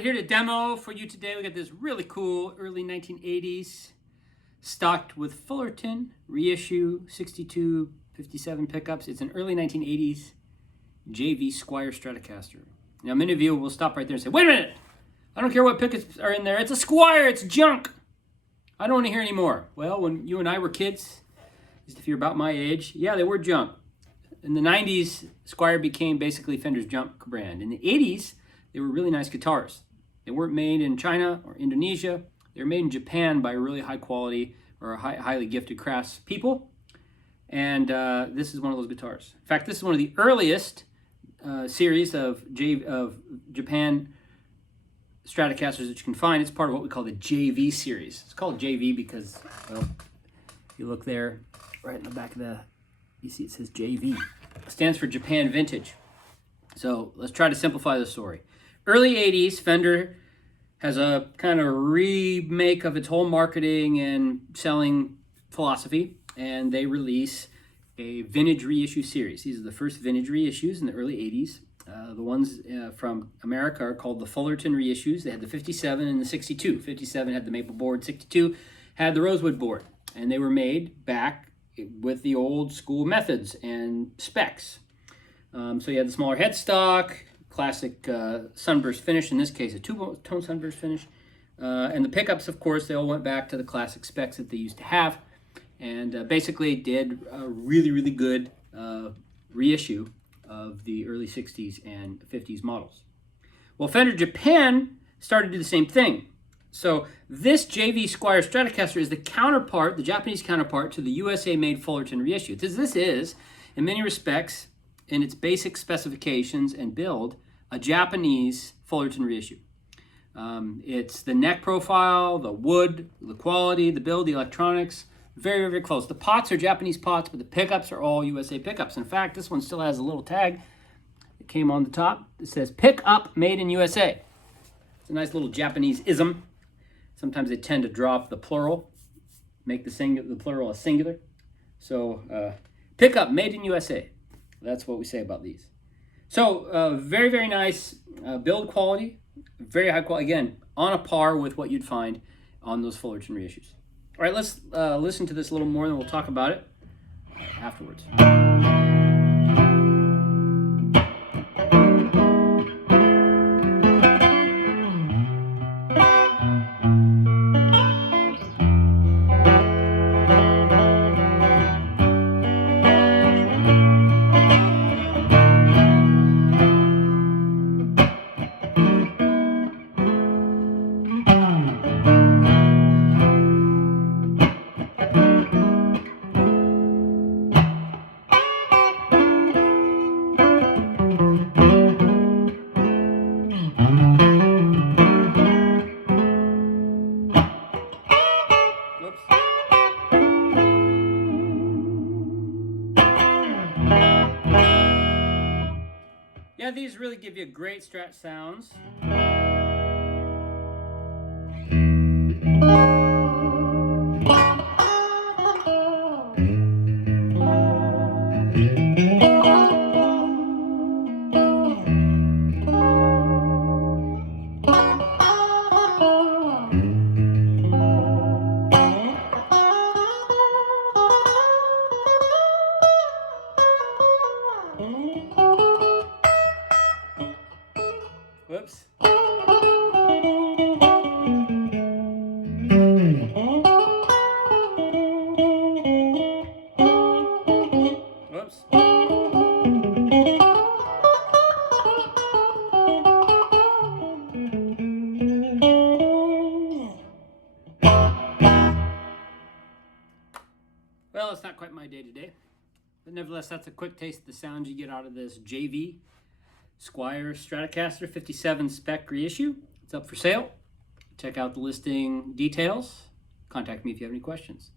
Right, here to demo for you today. We got this really cool early 1980s stocked with Fullerton reissue 62 57 pickups. It's an early 1980s JV Squier Stratocaster. Now many of you will stop right there and say, wait a minute, I don't care what pickups are in there, it's a Squier, it's junk. I don't want to hear any more. Well, when you and I were kids, if you're about my age, yeah, they were junk. In the 90s, Squier became basically Fender's junk brand. In the 80s, they were really nice guitars. They weren't made in China or Indonesia. They were made in Japan by really high quality or highly gifted crafts people. And this is one of those guitars. In fact, this is one of the earliest series of Japan Stratocasters that you can find. It's part of what we call the JV series. It's called JV because, well, if you look there, right in the back of you see it says JV. It stands for Japan Vintage. So let's try to simplify the story. Early 80s, Fender has a kind of remake of its whole marketing and selling philosophy, and they release a vintage reissue series. These are the first vintage reissues in the early 80s. The ones from America are called the Fullerton reissues. They had the 57 and the 62. 57 had the maple board, 62 had the rosewood board, and they were made back with the old school methods and specs. So you had the smaller headstock, classic sunburst finish, in this case a two-tone sunburst finish. And the pickups, of course, they all went back to the classic specs that they used to have, and basically did a really, really good reissue of the early 60s and 50s models. Well, Fender Japan started to do the same thing. So this JV Squier Stratocaster is the counterpart, the Japanese counterpart to the USA-made Fullerton reissue. This is, in many respects, in its basic specifications and build, a Japanese Fullerton reissue. It's the neck profile, the wood, the quality, the build, the electronics, very, very close. The pots are Japanese pots, but the pickups are all USA pickups. In fact, this one still has a little tag that came on the top. It says, "Pick up, made in USA." It's a nice little Japanese ism. Sometimes they tend to drop the plural, make the plural a singular. So, pick up, made in USA. That's what we say about these. So very, very nice build quality, very high quality, again, on a par with what you'd find on those Fullerton reissues. All right, let's listen to this a little more, and then we'll talk about it afterwards. Yeah, these really give you great Strat sounds. Whoops. Whoops. Well, it's not quite my day today, but nevertheless, that's a quick taste of the sounds you get out of this JV Squier Stratocaster 57 spec reissue. It's up for sale. Check out the listing details. Contact me if you have any questions.